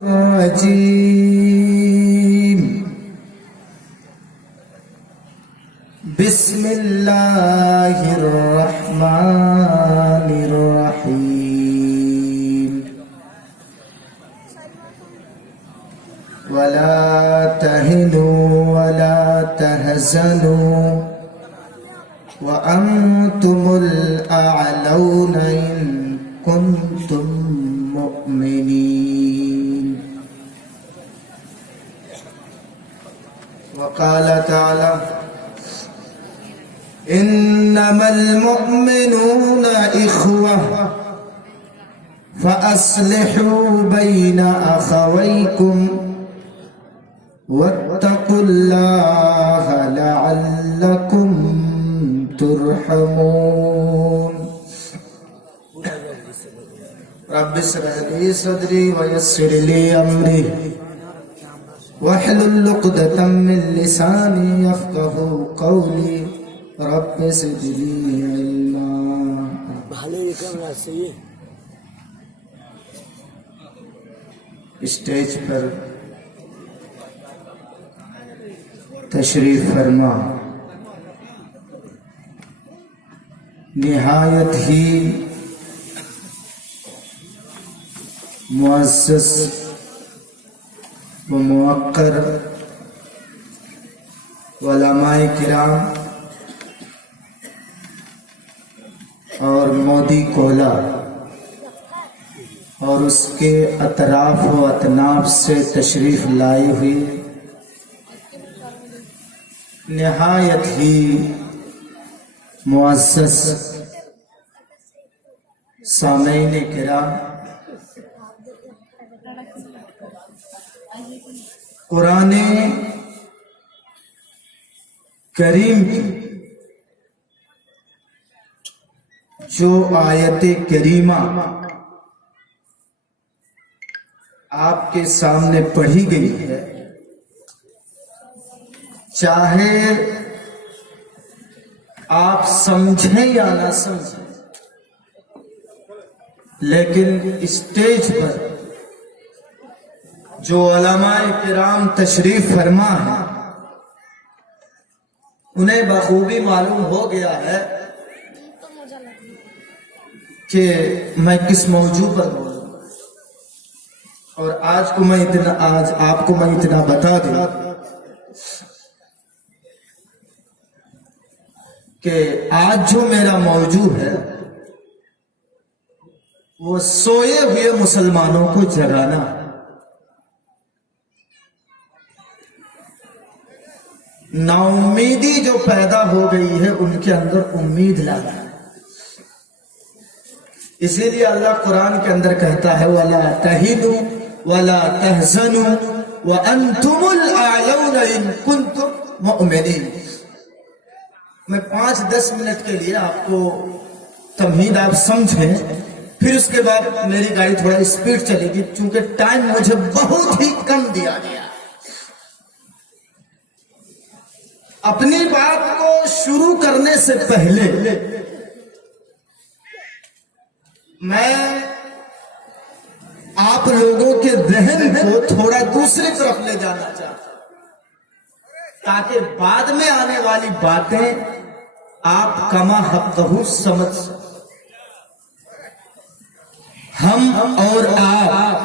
الرجيم بسم الله الرحمن الرحيم ولا تهنوا ولا تحزنوا وأنتم الأعلون إن كنتم مؤمنين وقال تعالى إنما المؤمنون إخوة فأصلحوا بين أخويكم واتقوا الله لعلكم ترحمون رب اشرح لي صدري ويسر لي أمري واحلل عقدة من لساني يفقهوا قولي رب زدني علما اسٹیج پر تشریف فرما نہایت ہی معزز و موقر علماء کرام اور مودی کولا اور اس کے اطراف و اطناف سے تشریف لائے ہوئے نہایت ہی معزز سامعین کرام، قرآن کریم کی جو آیت کریمہ آپ کے سامنے پڑھی گئی ہے، چاہے آپ سمجھیں یا نہ سمجھیں، لیکن اسٹیج پر جو علماء کرام تشریف فرما ہیں انہیں بخوبی معلوم ہو گیا ہے کہ میں کس موضوع پر بولوں، اور آج آپ کو میں اتنا بتا دوں کہ آج جو میرا موضوع ہے وہ سوئے ہوئے مسلمانوں کو جگانا، نا امیدی جو پیدا ہو گئی ہے ان کے اندر امید لانا۔ اسی لیے اللہ قرآن کے اندر کہتا ہے وَلَا تَهِنُوا وَلَا تَحْزَنُوا وَأَنْتُمُ الْأَعْلَوْنَ إِن كُنتُم مُؤْمِنِينَ۔ میں 5-10 منٹ کے لیے آپ کو تمہید آپ سمجھیں، پھر اس کے بعد میری گاڑی تھوڑا اسپیڈ چلے گی چونکہ ٹائم مجھے بہت ہی کم دیا گیا۔ اپنی بات کو شروع کرنے سے پہلے میں آپ لوگوں کے ذہن کو تھوڑا دوسری طرف لے جانا چاہتا ہوں تاکہ بعد میں آنے والی باتیں آپ کما حقہ سمجھ سکیں۔ ہم اور آپ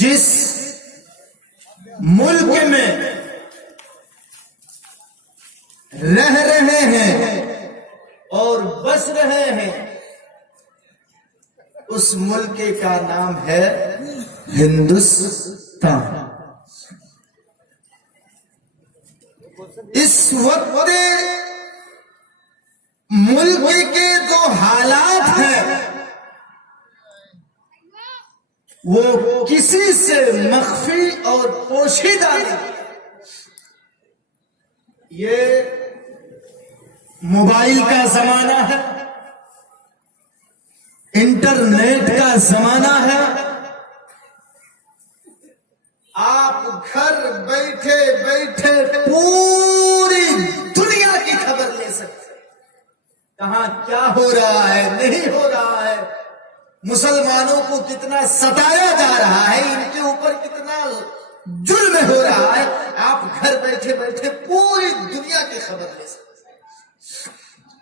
جس ملک میں رہ رہے ہیں اور بس رہے ہیں اس ملک کا نام ہے ہندوستان۔ اس وقت ملک کے جو حالات ہیں وہ کسی سے مخفی اور پوشیدہ نہیں۔ یہ موبائل کا زمانہ ہے، انٹرنیٹ کا زمانہ ہے، آپ گھر بیٹھے بیٹھے پوری دنیا کی خبر لے سکتے ہیں، کہاں کیا ہو رہا ہے نہیں ہو رہا ہے مسلمانوں کو کتنا ستایا جا رہا ہے، ان کے اوپر کتنا ظلم ہو رہا ہے، آپ گھر بیٹھے بیٹھے پوری دنیا کی خبر لے سکتے ہیں۔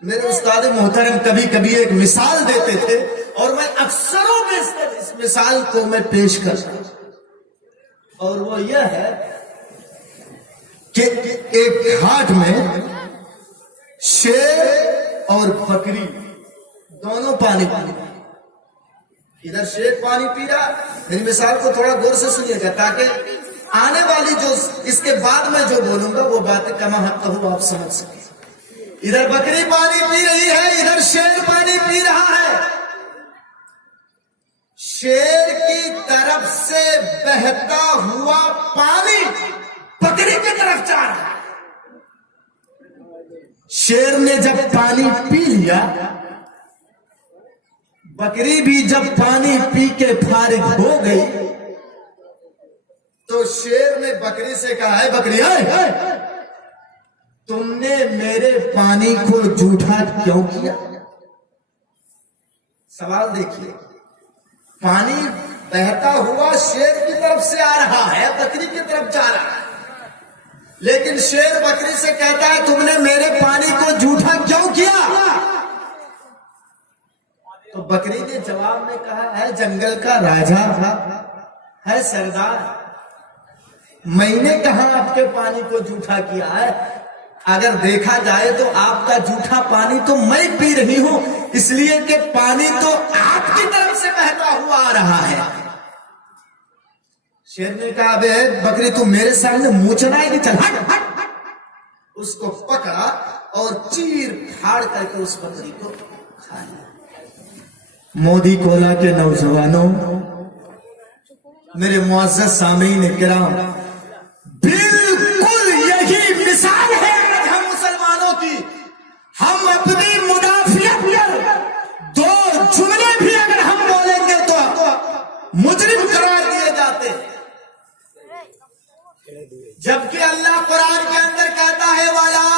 میرے استاد محترم کبھی کبھی ایک مثال دیتے تھے اور میں اکثروں میں اس مثال کو میں پیش کرتا ہوں، اور وہ یہ ہے کہ ایک گھاٹ میں شیر اور بکری دونوں پانی پی، ادھر شیر پانی پی رہا، میری مثال کو تھوڑا غور سے سنیے گا تاکہ آنے والی جو اس کے بعد میں جو بولوں گا وہ باتیں کما حق ہو آپ سمجھ سکیں۔ ادھر بکری پانی پی رہی ہے، ادھر شیر پانی پی رہا ہے۔ شیر کی طرف سے بہتا ہوا پانی بکری کی طرف جا رہا ہے۔ شیر نے جب پانی پی لیا، بکری بھی جب پانی پی کے فارغ ہو گئی تو شیر نے بکری سے کہا ہے، بکری تم نے میرے پانی کو جھوٹا کیوں کیا؟ سوال دیکھیے، پانی بہتا ہوا شیر کی طرف سے آ رہا ہے، بکری کی طرف جا رہا ہے، لیکن شیر بکری سے کہتا ہے تم نے میرے پانی کو جھوٹا کیوں کیا؟ تو بکری نے جواب میں کہا ہے جنگل کا راجا ہے سردار، میں نے کہاں آپ کے پانی کو جھوٹا کیا ہے؟ اگر دیکھا جائے تو آپ کا جھوٹا پانی تو میں پی رہی ہوں، اس لیے کہ پانی تو آپ کی طرف سے بہتا ہوا آ رہا ہے۔ شیر نے کہا بے بکری تم میرے سامنے منہ چڑھائے گی، چل ہٹ ہٹ۔ اس کو پکڑا اور چیر پھاڑ کر کے اس بکری کو کھا لیا۔ مودی کولا کے نوجوانوں، میرے معزز سامعین کرام، بالکل یہی مثال ہے آج ہم مسلمانوں کی۔ ہم اپنی مدافعت پر دو جملے بھی اگر ہم بولیں گے تو مجرم قرار دیے جاتے ہیں، جبکہ اللہ قرآن کے اندر کہتا ہے وَلَا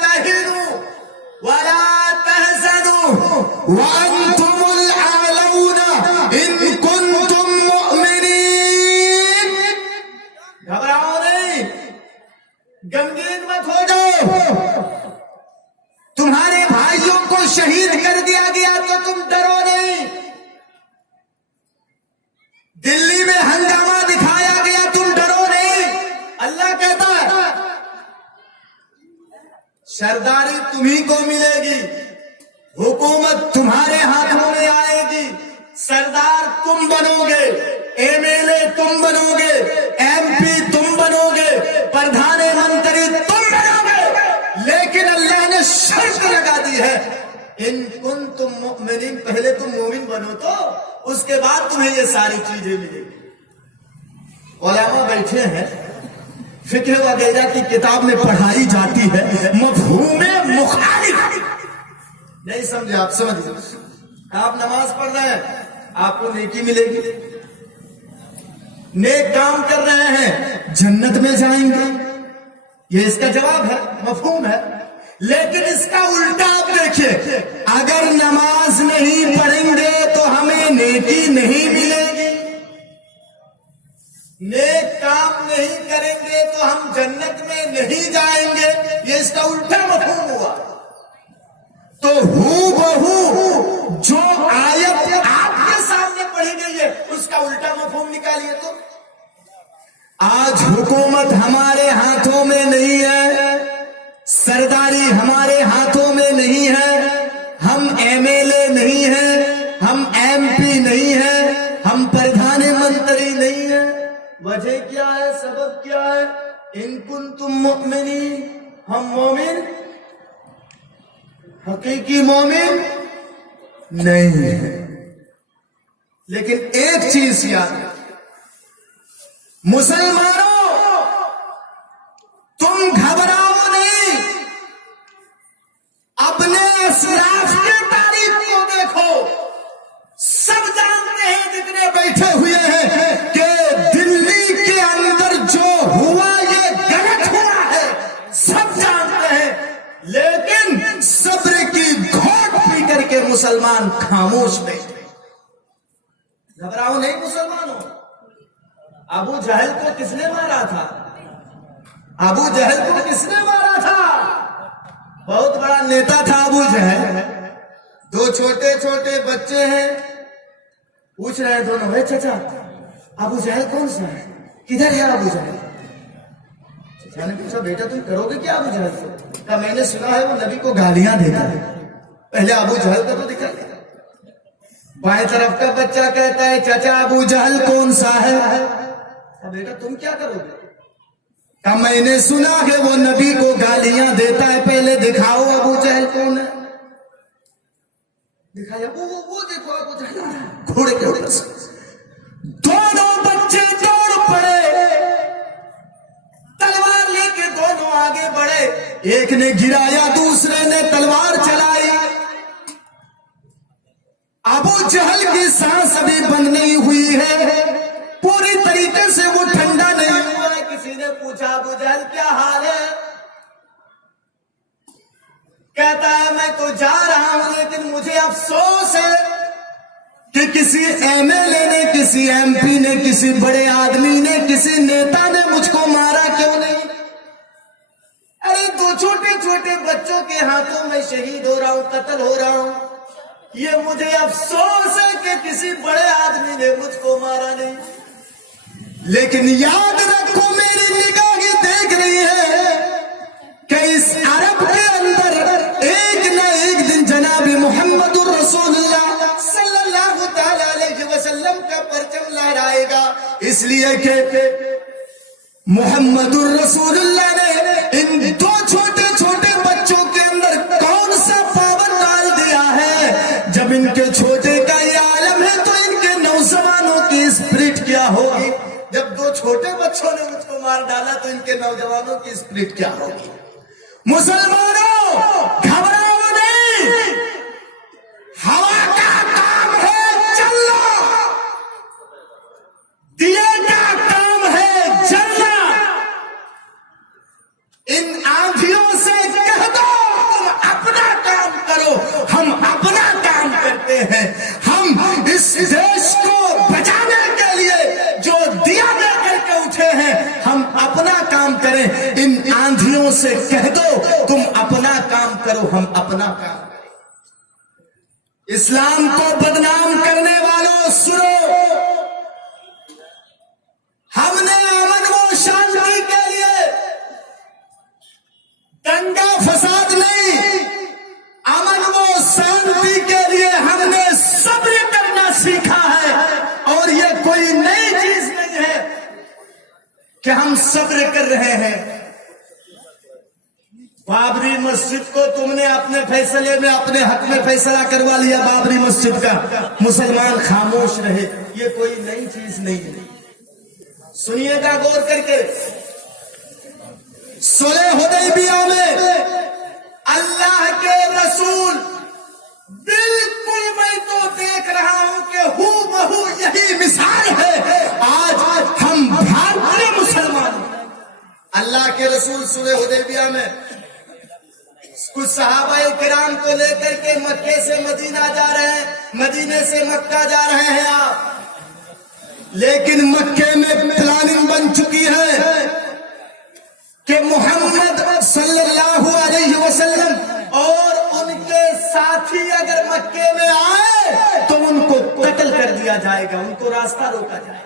تَهِنُوا وَلَا تَحْزَنُوا وَأَنْتُمُ الْأَعْلَوْنَ إِن كُنتُم مُؤْمِنِينَ۔ گھبراؤ نہیں، غمگین مت ہو جاؤ، تمہارے بھائیوں کو شہید کر دیا گیا تو تم ڈرو نہیں، دلی میں ہنگامہ دکھایا گیا تم ڈرو نہیں۔ اللہ کہتا ہے سرداری تمہیں کو ملے گی، حکومت تمہارے ہاتھوں میں آئے گی، سردار تم بنو گے، ایم ایل اے تم بنو گے، ایم پی تم بنو گے، پردھان منتری تم بنو گے، لیکن اللہ نے شرط لگا دی ہے ان کنتم مؤمنین، پہلے تم مومن بنو تو اس کے بعد تمہیں یہ ساری چیزیں ملیں گی۔ علماء بیٹھے ہیں، فقہ وغیرہ کی کتاب میں پڑھائی جاتی ہے، مفہوم مخالف نہیں سمجھے، آپ سمجھے، آپ نماز پڑھ رہے ہیں آپ کو نیکی ملے گی، نیک کام کر رہے ہیں جنت میں جائیں گے، یہ اس کا جواب ہے، مفہوم ہے۔ لیکن اس کا الٹا آپ دیکھیے، اگر نماز نہیں پڑھیں گے تو ہمیں نیکی نہیں ملے گی، نیک کام نہیں کریں گے تو ہم جنت میں نہیں جائیں گے، یہ اس کا الٹا مفہوم ہوا۔ تو ہو بہو جو آیت آپ کے سامنے پڑھی گئی ہے اس کا الٹا مفہوم نکالیے تو آج حکومت ہمارے ہاتھوں میں نہیں ہے، سرداری ہمارے ہاتھوں میں نہیں ہے، ہم ایم ایل اے نہیں ہیں، ہم ایم پی نہیں ہیں، ہم پردھان منتری نہیں ہیں۔ وجہ کیا ہے، سبب کیا ہے؟ ان کنتم مؤمنین، ہم مومن، حقیقی مومن نہیں ہے۔ لیکن ایک چیز یاد رکھیں مسلمانوں، تم گھبراؤ نہیں، اپنے اسلاف کی تاریخ کو دیکھو، سب جانتے ہیں جتنے بیٹھے ہوئے ہیں کہ دلی کے اندر جو ہوا یہ غلط ہوا ہے، سب جانتے ہیں، لیکن صبر کی گھونٹ پی کر کے مسلمان خاموش بیٹھے۔ مسلمانوں، ابو جہل کو کس نے مارا تھا؟ ابو جہل کو کس نے مارا تھا؟ بہت بڑا نیتا تھا ابو جہل. دو چھوٹے چھوٹے بچے ہیں، پوچھ رہے ہیں دونوں، ہے چچا ابو جہل کون سا ہے؟ کدھر ہے ابو جہل؟ چچا نے پوچھا بیٹا تم کرو گے کیا ابو جہل سے؟ کہا میں نے سنا ہے وہ نبی کو گالیاں دیتا ہے. پہلے ابو جہل کا تو دکھا. بائیں طرف کا بچہ کہتا ہے چچا ابو جہل کون سا ہے؟ بیٹا تم کیا کرو گے؟ کہا میں نے سنا ہے وہ نبی کو گالیاں دیتا ہے، پہلے دکھاؤ ابو جہل کون ہے. دکھایا وہ دیکھو ابو جہل گھوڑے کے اوپر سے. دونوں بچے دوڑ پڑے، تلوار لے کے دونوں آگے بڑھے. ایک نے گرایا، دوسرے نے تلوار چلائی. ابو جہل کی سانس ابھی بند نہیں ہوئی ہے، پوری طریقے سے وہ ٹھنڈا نہیں ہوا ہے. کسی نے پوچھا ابو جہل کیا حال ہے؟ کہتا ہے میں تو جا رہا ہوں لیکن مجھے افسوس ہے کہ کسی ایم ایل اے نے، کسی ایم پی نے، کسی بڑے آدمی نے، کسی نیتا نے مجھ کو مارا کیوں نہیں؟ ارے دو چھوٹے چھوٹے بچوں کے ہاتھوں میں شہید ہو رہا ہوں، قتل ہو رہا ہوں. یہ مجھے افسوس ہے کہ کسی بڑے آدمی نے مجھ کو مارا نہیں. لیکن یاد رکھو میری نگاہیں دیکھ رہی ہے کہ اس عرب کے اندر ایک نہ ایک دن جناب محمد الرسول اللہ صلی اللہ تعالی علیہ وسلم کا پرچم لہرائے گا. اس لیے کہ محمد الرسول اللہ نے ان دو چھوٹے چھوٹے بچوں کے اندر کون سا پاور ڈال دیا ہے. جب ان کے چھوٹے کا یہ عالم ہے تو ان کے نوجوانوں کی اسپرٹ کیا ہوگی. جب دو چھوٹے بچوں نے مجھ کو مار ڈالا تو ان کے نوجوانوں کی اسپرٹ کیا ہوگی. مسلمانوں گھبراؤ نہیں، ہوا کا کام ہے چلنا، دیے کا کام ہے جلنا. ان آندھیوں سے کہہ دو تم اپنا کام کرو، ہم اپنا کام کرتے ہیں. ہم اس دیش کو بچانے کے لیے جو دیا دے کر کے اٹھے ہیں، ہم اپنا کام کریں. ان آندھیوں سے کہہ دو تم اپنا کام کرو، ہم اپنا کام کریں. اسلام کو بدنام کرنے والوں سنو، ہم نے امن و شانتی کے لیے دنگا فساد نہیں، امن و شانتی کے لیے ہم نے صبر کرنا سیکھا ہے. اور یہ کوئی نئی چیز نہیں ہے کہ ہم صبر کر رہے ہیں. بابری مسجد کو تم نے اپنے فیصلے میں اپنے حق میں فیصلہ کروا لیا بابری مسجد کا، مسلمان خاموش رہے. یہ کوئی نئی چیز نہیں ہے. سنیے گا غور کر کے، صلح حدیبیہ میں اللہ کے رسول، بالکل میں تو دیکھ رہا ہوں کہ ہو بہو یہی مثال ہے. آج ہم بھارتی مسلمان اللہ کے رسول صلح حدیبیہ میں کچھ صحابہ کرام کو لے کر کے مکے سے مدینہ جا رہے ہیں، مدینے سے مکہ جا رہے ہیں آپ. لیکن مکے میں پلاننگ بن چکی ہے کہ محمد صلی اللہ علیہ وسلم اور ان کے ساتھی اگر مکے میں آئے تو ان کو قتل کر دیا جائے گا، ان کو راستہ روکا جائے گا.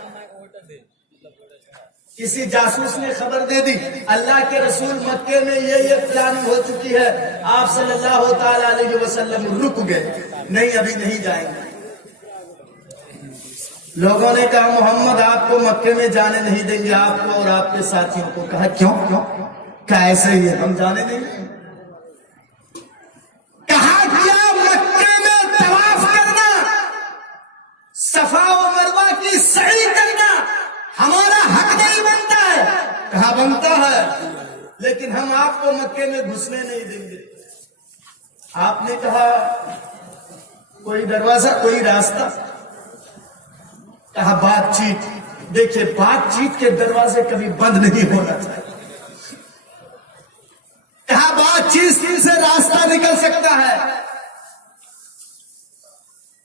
کسی جاسوس نے خبر دے دی اللہ کے رسول مکے میں یہ پلاننگ ہو چکی ہے. آپ صلی اللہ تعالی علیہ وسلم رک گئے، نہیں ابھی نہیں جائیں گے. لوگوں نے کہا محمد آپ کو مکے میں جانے نہیں دیں گے، آپ کو اور آپ کے ساتھیوں کو. کہا کیوں؟ کہا ایسے ہی ہے، ہم جانے نہیں دیں. کہا کیا مکے میں طواف کرنا، صفا و مروہ کی سعی کرنا ہمارا حق نہیں بنتا ہے؟ کہا بنتا ہے، لیکن ہم آپ کو مکے میں گھسنے نہیں دیں گے. آپ نے کہا کوئی دروازہ، کوئی راستہ؟ کہا بات چیت. دیکھیے بات چیت کے دروازے کبھی بند نہیں ہونا چاہیے. کہا بات چیت سے راستہ نکل سکتا ہے.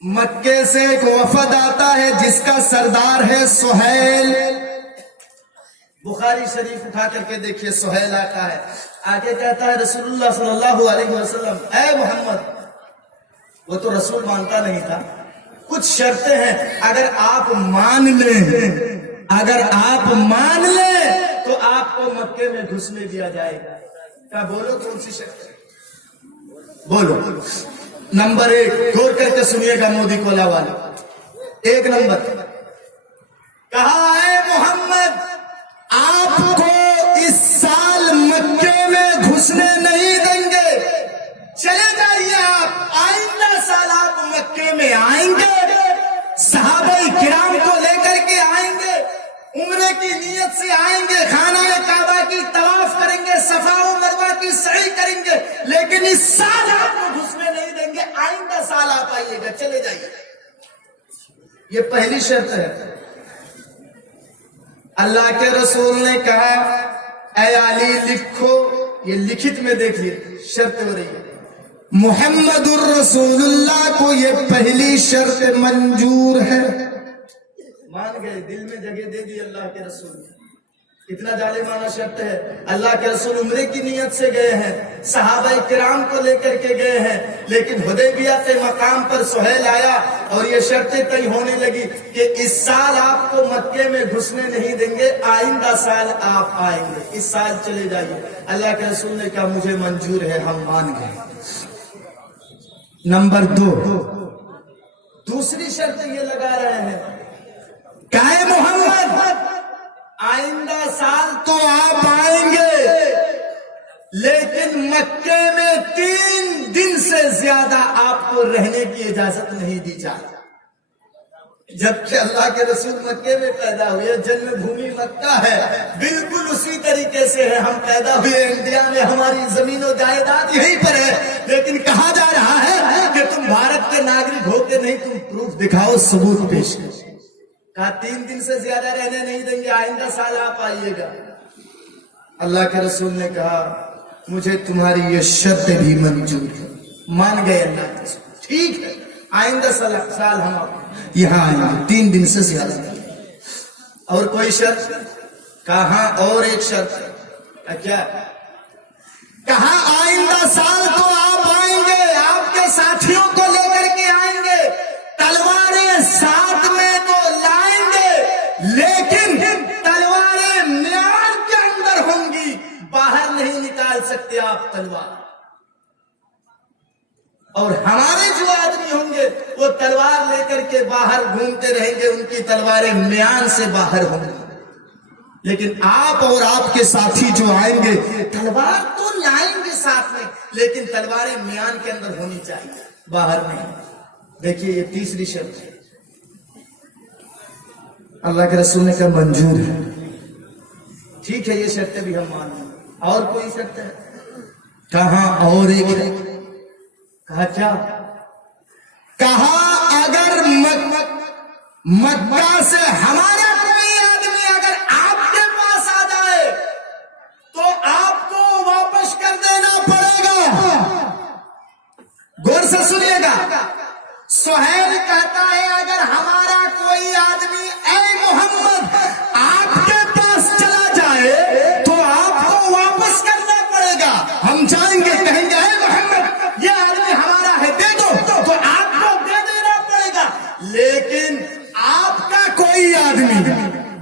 مکے سے ایک وفد آتا ہے جس کا سردار ہے سہیل. بخاری شریف اٹھا کر کے دیکھیے, سہیل آتا ہے, آگے کہتا ہے رسول اللہ صلی اللہ علیہ وسلم, اے محمد. وہ تو رسول مانتا نہیں تھا. کچھ شرطیں ہیں, اگر آپ مان لیں تو آپ کو مکے میں گھسنے دیا جائے گا. کیا بولو کون سی شرط ہے؟ بولو. نمبر 1, غور کر کے سنیے گا مودی کولا والے. 1 نمبر, کہا اے محمد آپ کو اس سال مکے میں گھسنے نہیں دیں گے, چلے جائیے آپ, آئندہ سال آپ مکے میں آئیں گے, صحابہ کرام کو لے کر کے آئیں گے, عمرے کی نیت سے آئیں گے, خانہ کعبہ کی طواف کریں گے, صفا و مروہ کی سعی کریں گے, لیکن اس سال آپ کو گھسنے نہیں دیں گے, آئندہ سال آپ آئیے گا, چلے جائیے. یہ پہلی شرط ہے. اللہ کے رسول نے کہا اے علی لکھو, یہ لکھت میں دیکھیے شرط ہو رہی ہے, محمد الرسول اللہ کو یہ پہلی شرط منظور ہے. مان گئے, دل میں جگہ دے دی اللہ کے رسول نے. اتنا ظالمانہ شرط ہے. اللہ کے رسول عمرے کی نیت سے گئے ہیں, صحابہ کرام کو لے کر کے گئے ہیں, لیکن حدیبیہ کے مقام پر سہیل آیا اور یہ شرطیں طے ہونے لگی کہ اس سال آپ کو مکے میں گھسنے نہیں دیں گے, آئندہ سال آپ آئیں گے, اس سال چلے جائیے. اللہ کے رسول نے کہا مجھے منظور ہے, ہم مان گئے. نمبر 2, دوسری شرط یہ لگا رہے ہیں کہ اے محمد آئندہ سال تو آپ آئیں گے, لیکن مکے میں 3 دن سے زیادہ آپ کو رہنے کی اجازت نہیں دی جائے. جبکہ اللہ کے رسول مکے میں پیدا ہوئے, جنم بھومی مکہ ہے, بالکل اسی طریقے سے ہے. ہم پیدا ہوئے انڈیا میں, ہماری زمین و جائیداد یہیں پر ہے, لیکن کہا جا رہا ہے کہ تم بھارت کے ناگرک ہو کے نہیں, تم پروف دکھاؤ, ثبوت پیش کرو. کہا 3 دن سے زیادہ رہنے نہیں دیں گے, آئندہ سال آپ آئیے گا. اللہ کے رسول نے کہا مجھے تمہاری یہ شرط بھی منظور ہے. مان گئے اللہ کے رسول, ٹھیک ہے, آئندہ سال ہم یہاں آئیں گے, 3 دن سے زیادہ نہیں. اور کوئی شرط؟ کہاں اور ایک شرط ہے. کیا؟ کہا آئندہ سال تو آپ آئیں گے, آپ کے ساتھیوں کو لے کر کے آئیں گے, تلواریں ساتھ میں تو لائیں گے, لیکن تلواریں میان کے اندر ہوں گی, باہر نہیں نکال سکتے آپ تلوار. اور ہمارے جو آدمی ہوں گے وہ تلوار لے کر کے باہر گھومتے رہیں گے, ان کی تلواریں میان سے باہر ہوں گی. لیکن آپ اور آپ کے ساتھی جو آئیں گے تلوار تو لائیں گے ساتھ میں, لیکن تلواریں میان کے اندر ہونی چاہیے, باہر نہیں. دیکھیے یہ تیسری شرط ہے. اللہ کے رسول نے کہا منظور ہے, ٹھیک ہے, یہ شرطیں بھی ہم مان لیں. اور کوئی شرط ہے؟ کہاں اور ایک ہے. کہا کیا؟ کہا اگر مکہ سے ہمارا کوئی آدمی اگر آپ کے پاس آ جائے تو آپ کو واپس کر دینا پڑے گا. غور سے سنیے گا. سہیل کہتا ہے اگر ہمارا کوئی آدمی اے محمد آپ کے پاس چلا جائے تو آپ کو واپس کرنا پڑے گا. ہم جائیں گے, کہیں گے اے محمد یہ آدمی ہمارا ہے, دے دو, تو آپ کو دے دینا پڑے گا. لیکن آپ کا کوئی آدمی,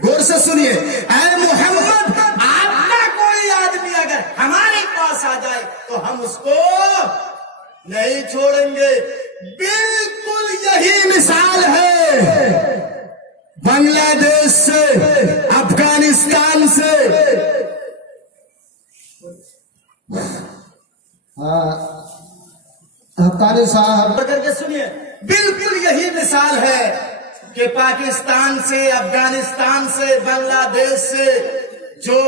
غور سے سنیے, اے محمد آپ کا کوئی آدمی اگر ہمارے پاس آ جائے تو ہم اس کو نہیں چھوڑیں گے. بالکل یہی مثال ہے بنگلہ دیش سے, افغانستان سے. قاری صاحب کر کے سنیے, بالکل یہی مثال ہے کہ پاکستان سے, افغانستان سے, بنگلہ دیش سے جو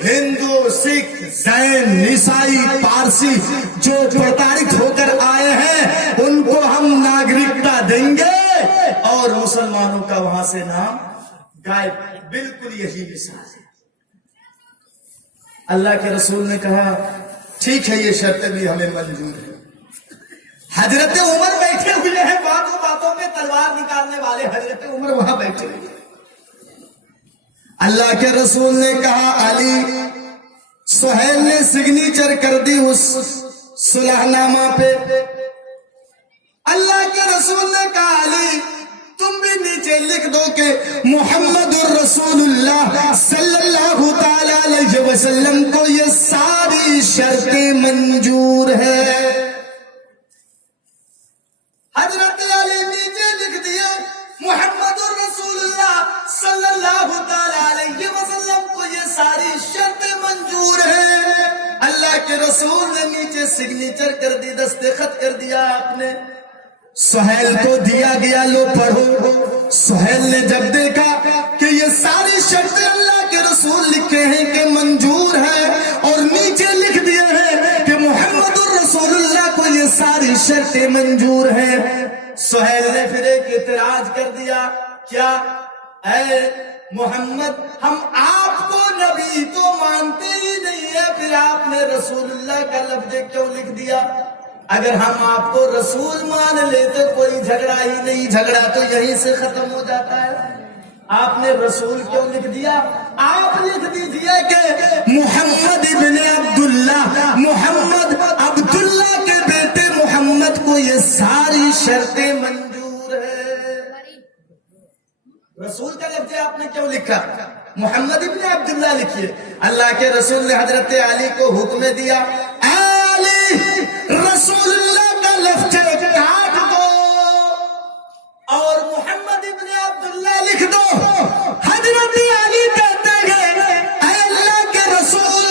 ہندو, سکھ, جین, عیسائی, پارسی جو پرتارت ہو کر آئے ہیں ان کو ہم ناگرکتا دیں گے اور مسلمانوں کا وہاں سے نام غائب. بالکل یہی مثال ہے. اللہ کے رسول نے کہا ٹھیک ہے, یہ شرط بھی ہمیں منظور ہے. حضرت عمر بیٹھے ہوئے ہیں، باتوں باتوں میں تلوار نکالنے والے حضرت عمر وہاں بیٹھے ہوئے۔ اللہ کے رسول نے کہا علی، سہیل نے سگنیچر کر دی اس صلح نامہ پہ۔ اللہ کے رسول نے کہا علی تم بھی نیچے لکھ دو کہ محمد الرسول اللہ صلی اللہ تعالی علیہ وسلم کو یہ ساری شرطیں منظور ہے۔ حضرت علی نیچے لکھ دیا محمد الرسول اللہ صلی اللہ تعالی علیہ وسلم کو یہ ساری شرطیں منظور ہیں۔ اللہ کے رسول نے نیچے سگنیچر کر دی، دستخط کر دیا آپ نے، سہیل کو دیا گیا، لو پڑھو۔ سہیل نے جب دیکھا کہ یہ ساری شرطیں اللہ کے رسول لکھے ہیں کہ منظور ہے اور نیچے لکھ دیے ہیں کہ محمد الرسول اللہ کو یہ ساری شرطیں منظور ہیں، سہیل نے پھر ایک اعتراض کر دیا، کیا اے محمد ہم آپ کو نبی تو مانتے ہی نہیں ہے، پھر آپ نے رسول اللہ کا لفظ کیوں لکھ دیا؟ اگر ہم آپ کو رسول مان لیتے کوئی جھگڑا ہی نہیں، جھگڑا تو یہیں سے ختم ہو جاتا ہے، آپ نے رسول کیوں لکھ دیا؟ آپ لکھ دیجئے کہ محمد ابن عبداللہ، محمد عبداللہ کے بیٹے محمد کو یہ ساری شرطیں منظور ہے۔ رسول کا لفظ آپ نے کیوں لکھا؟ محمد ابن عبداللہ لکھیے۔ اللہ کے رسول نے حضرت علی کو حکم دیا، علی رسول اللہ کا لفظ کاٹ دو اور محمد ابن عبداللہ لکھ دو۔ حضرت علی کہتے ہیں اے اللہ کے رسول،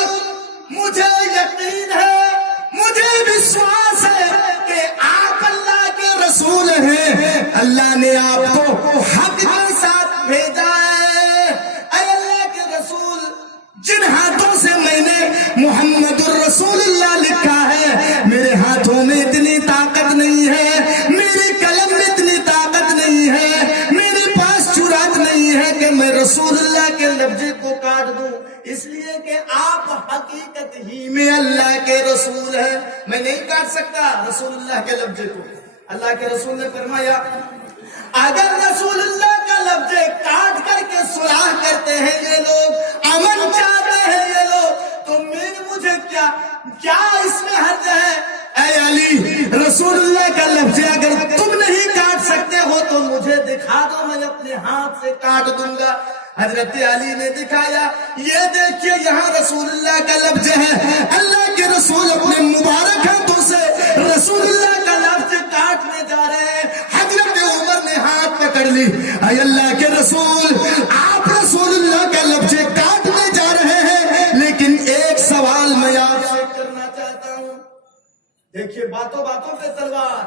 مجھے یقین ہے، مجھے وشواس ہے کہ آپ اللہ کے رسول ہیں، اللہ نے آپ کو حق کے ساتھ بھیجا ہے۔ اے اللہ کے رسول، جن ہاتھوں سے میں نے محمد الرسول اللہ لکھا ہے، میرے ہاتھوں میں اتنی طاقت نہیں ہے، میرے قلم میں اتنی طاقت نہیں ہے، میرے پاس جرأت نہیں ہے کہ میں رسول اللہ کے لفظ کو کاٹ دوں، اس لیے کہ آپ حقیقت ہی میں اللہ کے رسول ہیں، میں نہیں کاٹ سکتا رسول اللہ کے لفظ کو۔ اللہ کے رسول نے فرمایا اگر رسول اللہ کا لفظ کاٹ کر کے صلح کرتے ہیں یہ لوگ، امن چاہتے ہیں یہ لوگ، تو مجھے کیا اس میں حرج ہے؟ اے علی، رسول اللہ کا لفظ اگر تم نہیں کاٹ سکتے ہو تو مجھے دکھا دو، میں اپنے ہاتھ سے کاٹ دوں گا۔ حضرت علی نے دکھایا، یہ دیکھیے یہاں رسول اللہ کا لفظ ہے، اللہ کے رسول اپنے مبارک ہاتھوں سے رسول اللہ کا لفظ کاٹنے جا رہے ہیں۔ حضرت عمر نے ہاتھ پکڑ لی، اے اللہ کے رسول، آپ رسول اللہ کا لفظ کاٹنے جا رہے ہیں، لیکن ایک سوال میں آپ سے کرنا چاہتا ہوں۔ دیکھیے باتوں باتوں پہ تلوار،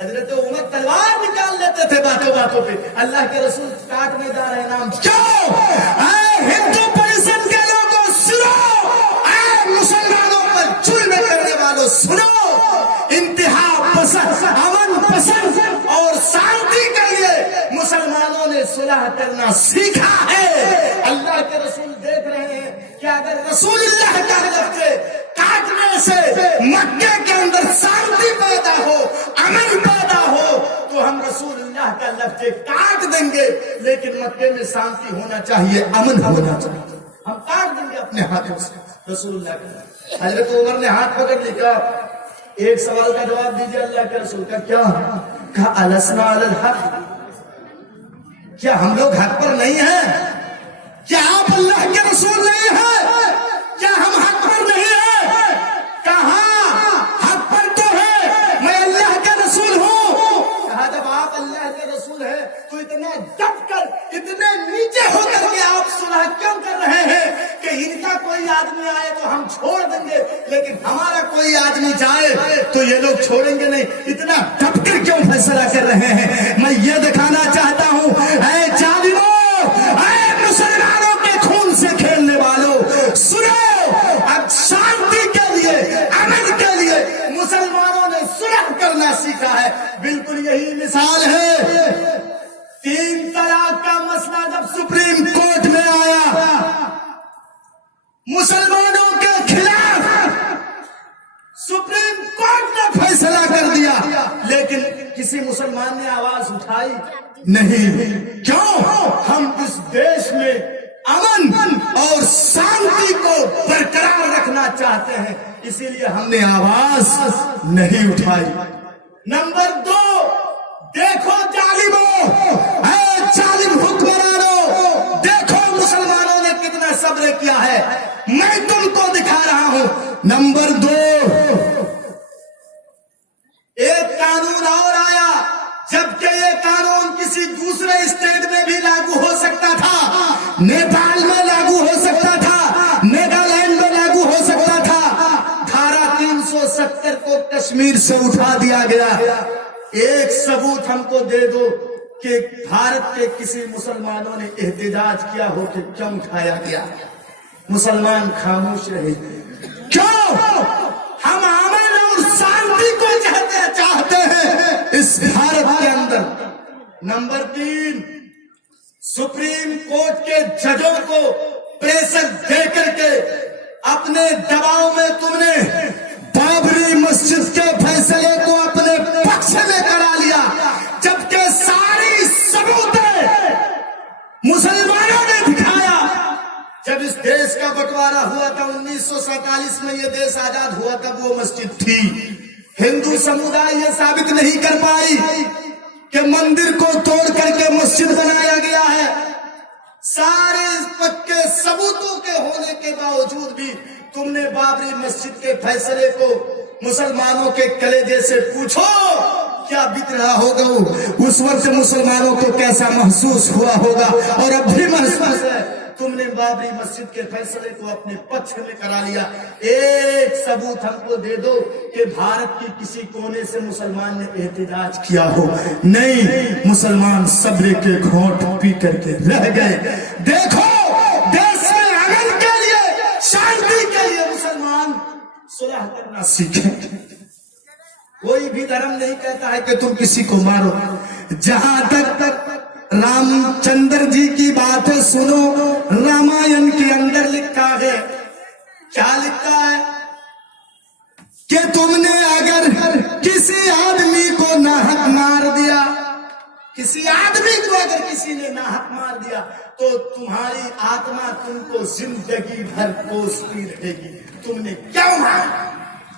حضرت عمر تلوار نکال لیتے تھے باتوں باتوں پہ، اللہ کے رسول کاٹنے جا رہے ہیں، نام کیوں؟ اے ہندو پریشن کے لوگوں سنو، اے مسلمانوں پر ظلم کرنے والوں سنو، انتہا پسند، امن پسند اور شانتی کے لیے مسلمانوں نے صلح کرنا سیکھا ہے۔ اللہ کے رسول دیکھ رہے ہیں کہ اگر رسول اللہ کا لفظ کاٹنے سے مکے کے اندر شانتی پیدا ہو، امن پیدا ہو، تو ہم رسول اللہ کا لفظ کاٹ دیں گے، لیکن مکے میں شانتی ہونا چاہیے، امن ہونا چاہیے، ہم کاٹ دیں گے اپنے ہاتھوں سے رسول اللہ کا۔ حضرت عمر نے ہاتھ پکڑ لکھا، ایک سوال کا جواب دیجیے اللہ کے رسول کا، کیا کہا السنا علی الحق، کیا ہم لوگ حق پر نہیں ہیں؟ کیا آپ اللہ کے رسول نہیں ہیں؟ کیا ہم حق پر نہیں ہیں؟ کہاں حق پر تو ہے، میں اللہ کا رسول ہوں۔ کہا جب آپ اللہ کے رسول ہیں تو اتنا دب کر، اتنے نیچے ہو کر کے آپ صلح کیوں کر رہے ہیں کہ ان کا کوئی آدمی آئے تو ہم چھوڑ دیں گے، لیکن ہمارا کوئی آدمی جائے تو یہ لوگ چھوڑیں گے نہیں، اتنا دب کر کیوں فیصلہ کر رہے ہیں؟ میں یہ دکھانا چاہتا ہوں، اے ظالموں، اے مسلمانوں کے خون سے کھیلنے والوں، سنو، اب شانتی کے لیے، امن کے لیے مسلمانوں نے صلح کرنا سیکھا ہے۔ بالکل یہی مثال ہے، 3 طلاق کا مسئلہ جب سپریم کورٹ میں آیا مسلمانوں کے خلاف، سپریم کورٹ نے فیصلہ کر دیا مسلمان نے آواز اٹھائی نہیں. کیوں؟ ہم اس دیش میں امن اور شانتی کو برقرار رکھنا چاہتے ہیں, اسی لیے ہم نے آواز نہیں اٹھائی. نمبر 2, دیکھو ظالموں, اے ظالم حکمرانوں, دیکھو مسلمانوں نے کتنا صبر کیا ہے, میں تم کو دکھا رہا ہوں. نمبر 2, ایک قانون اور آیا, جبکہ یہ قانون کسی دوسرے اسٹیٹ میں بھی لاگو ہو سکتا تھا, نیپال میں لاگو ہو سکتا تھا, نیدرلینڈ میں لاگو ہو سکتا تھا. دھارا 370 کو کشمیر سے اٹھا دیا گیا. ایک ثبوت ہم کو دے دو کہ بھارت کے کسی مسلمانوں نے احتجاج کیا ہو کہ کیوں اٹھایا گیا. مسلمان خاموش رہے. کیوں؟ ہم امن اور شانتی کو چاہتے ہیں اس بھارت کے اندر. نمبر 3, سپریم کورٹ کے ججوں کو پریشر دے کر کے اپنے دباؤ میں تم نے بابری مسجد کے فیصلے کو اپنے پکش میں کرا لیا, جبکہ ساری ثبوتیں مسلمانوں نے دکھایا. جب اس دیش کا بٹوارا ہوا تھا 1947 میں, یہ دیش آزاد ہوا تب وہ مسجد تھی. ہندو سمودائے یہ ثابت نہیں کر پائی کہ مندر کو توڑ کر کے مسجد بنایا گیا ہے. سارے پکے ثبوتوں کے ہونے کے باوجود بھی تم نے بابری مسجد کے فیصلے کو مسلمانوں کے کلیجے سے پوچھو کیا بیت رہا ہوگا, اس وقت مسلمانوں کو کیسا محسوس ہوا ہوگا, اور اب بھی محسوس ہے. تم نے بابری مسجد کے فیصلے کو اپنے پکش میں کرا لیا. ایک ثبوت ہم کو دے دو کہ بھارت کی کسی کونے سے مسلمان نے احتجاج کیا ہو. نہیں, مسلمان صبر کے گھونٹ پی کر کے رہ گئے. دیکھو دیش میں امن کے لیے, شانتی کے لیے مسلمان صلح کرنا سیکھیں. کوئی بھی دھرم نہیں کہتا ہے کہ تم کسی کو مارو. جہاں تک رام چندر جی کی باتیں سنو, رامائن کے اندر لکھا ہے, کیا لکھا ہے کہ تم نے اگر کسی آدمی کو ناحق مار دیا, کسی آدمی کو اگر کسی نے ناحق مار دیا تو تمہاری آتما تم کو زندگی بھر کوستی رہے گی, تم نے کیوں مارا.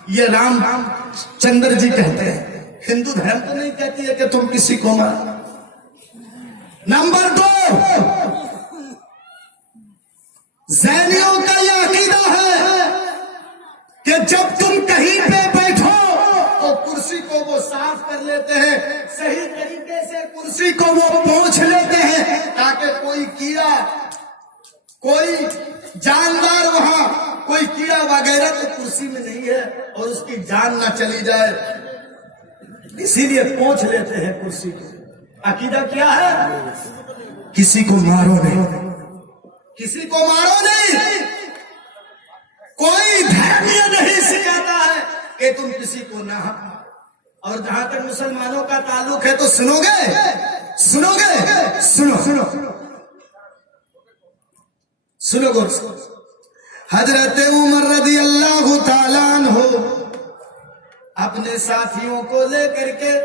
یہ رام چندر جی کہتے ہیں. ہندو دھرم تو نہیں کہتی ہے کہ تم کسی کو مارو. نمبر 2, زینیوں کا یہ عقیدہ ہے کہ جب تم کہیں پہ بیٹھو تو کرسی کو وہ صاف کر لیتے ہیں, صحیح طریقے سے کرسی کو وہ پوچھ لیتے ہیں تاکہ کوئی کیڑا, کوئی جاندار, وہاں کوئی کیڑا وغیرہ تو کرسی میں نہیں ہے اور اس کی جان نہ چلی جائے, اسی لیے پوچھ لیتے ہیں کرسی کو. عقیدہ کیا ہے؟ کسی کو مارو نہیں, کسی کو مارو نہیں. کوئی دھرم یہ نہیں سکھاتا ہے کہ تم کسی کو نہ. اور جہاں تک مسلمانوں کا تعلق ہے تو سنو گے, سنو گو. حضرت عمر رضی اللہ تعالیٰ عنہ اپنے ساتھیوں کو لے کر کے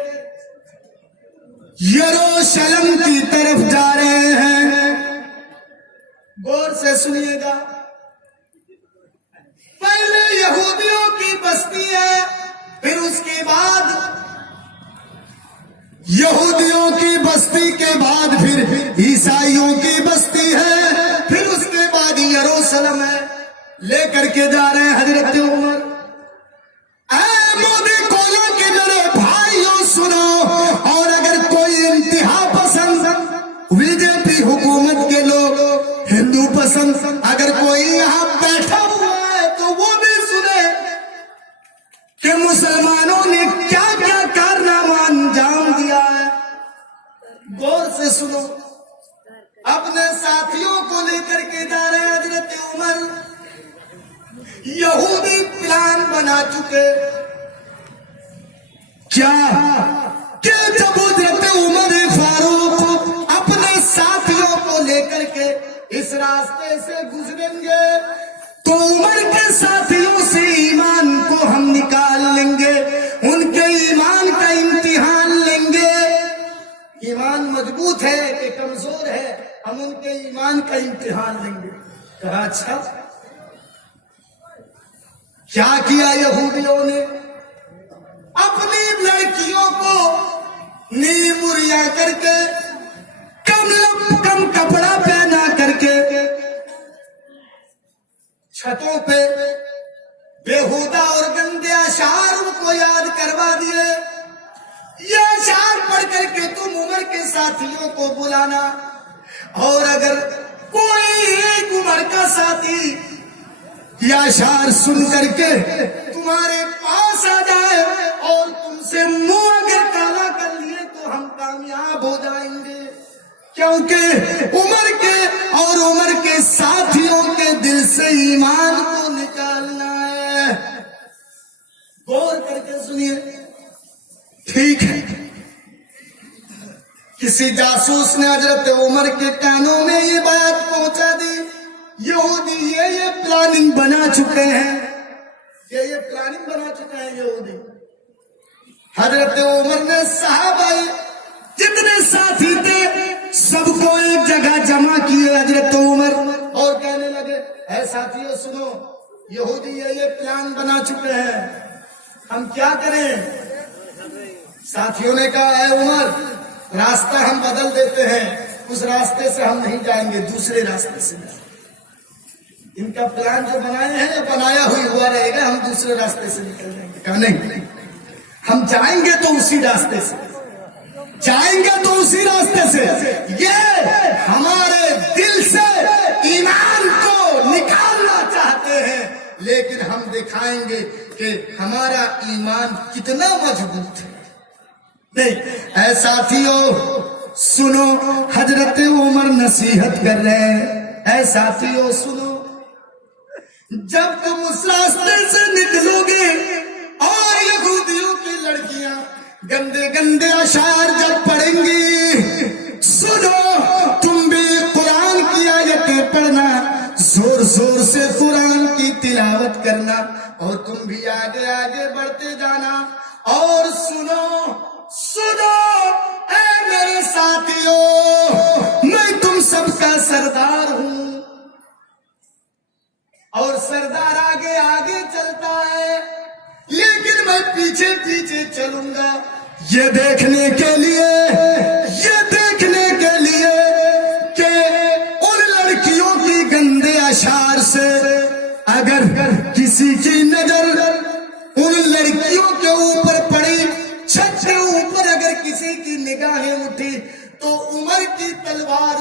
یروشلم کی طرف جا رہے ہیں. غور سے سنیے گا. پہلے یہودیوں کی بستی ہے, پھر اس کے بعد یہودیوں کی بستی کے بعد پھر عیسائیوں کی بستی ہے, پھر اس کے بعد یروشلم ہے. لے کر کے جا رہے ہیں حضرت عمر. اے مودی کولوں کے میرے بھائیوں سنو, اور اگر کوئی انتہا پسند بی جے پی حکومت کے لوگ, ہندو پسند اگر کوئی یہاں بیٹھا ہوا ہے تو وہ بھی سنے کہ مسلمانوں نے کیا کیا کارنامہ انجام دیا ہے. غور سے سنو. اپنے ساتھیوں کو لے کر کے جا رہے ہیں حضرت عمر. یہودی پلان بنا چکے. کیا کہ جب حضرت عمر فاروق اپنے ساتھیوں کو لے کر کے اس راستے سے گزریں گے تو عمر کے ساتھیوں سے ایمان کو ہم نکال لیں گے, ان کے ایمان کا امتحان لیں گے. مضبوط ہے کہ کمزور ہے، ہم ان کے ایمان کا امتحان لیں گے۔ کہا اچھا کیا کیا یہودیوں نے؟ اپنی لڑکیوں کو نیم مریا کر کے، کم کپڑا پہنا کر کے چھتوں پہ بےہودہ اور گندے اشعار ان کو یاد کروا دیے۔ یہ اشعار پڑھ کر کے تم عمر کے ساتھیوں کو بلانا، اور اگر کوئی ایک عمر کا ساتھی یہ اشعار سن کر کے تمہارے پاس آ جائے اور تم سے منہ اگر کالا کر لیے تو ہم کامیاب ہو جائیں گے، کیونکہ عمر کے اور عمر کے ساتھیوں کے دل سے ایمان کو نکالنا ہے۔ غور کر کے سنیے، ٹھیک ہے کسی جاسوس نے حضرت عمر کے کانوں میں یہ بات پہنچا دی، یہودی یہ پلاننگ بنا چکے ہیں، یہ پلاننگ بنا چکے ہیں یہودی۔ حضرت عمر نے صحابہ جتنے ساتھی تھے سب کو ایک جگہ جمع کیے حضرت عمر، اور کہنے لگے اے ساتھیوں سنو، یہودی یہ پلان بنا چکے ہیں، ہم کیا کریں؟ ساتھیوں نے کہا اے عمر راستہ ہم بدل دیتے ہیں، اس راستے سے ہم نہیں جائیں گے، دوسرے راستے سے جائیں گے۔ ان کا پلان جو بنائے ہیں بنایا ہوا رہے گا، ہم دوسرے راستے سے نکل جائیں گے۔ کہا نہیں، ہم جائیں گے تو اسی راستے سے، جائیں گے تو اسی راستے سے، یہ ہمارے دل سے ایمان کو نکالنا چاہتے ہیں، لیکن ہم دکھائیں گے کہ ہمارا ایمان کتنا مضبوط ہے۔ نہیں اے ساتھیو سنو، حضرت عمر نصیحت کر رہے ہیں، اے ساتھیو سنو، جب تم اس راستے سے نکلو گے اور یہودیوں کی لڑکیاں گندے گندے اشعار جب پڑھیں گی، سنو تم بھی قرآن کی آیتیں پڑھنا، زور زور سے قرآن کی تلاوت کرنا، اور تم بھی آگے آگے بڑھتے جانا۔ اور سنو اے میرے ساتھیوں، میں تم سب کا سردار ہوں، اور سردار آگے آگے چلتا ہے، لیکن میں پیچھے پیچھے چلوں گا، یہ دیکھنے کے لیے کہ ان لڑکیوں کی گندے اشعار سے اگر کسی کی نظر ان لڑکیوں کے اوپر پڑی، چھت کے اوپر اگر کسی کی نگاہیں اٹھی، تو عمر کی تلوار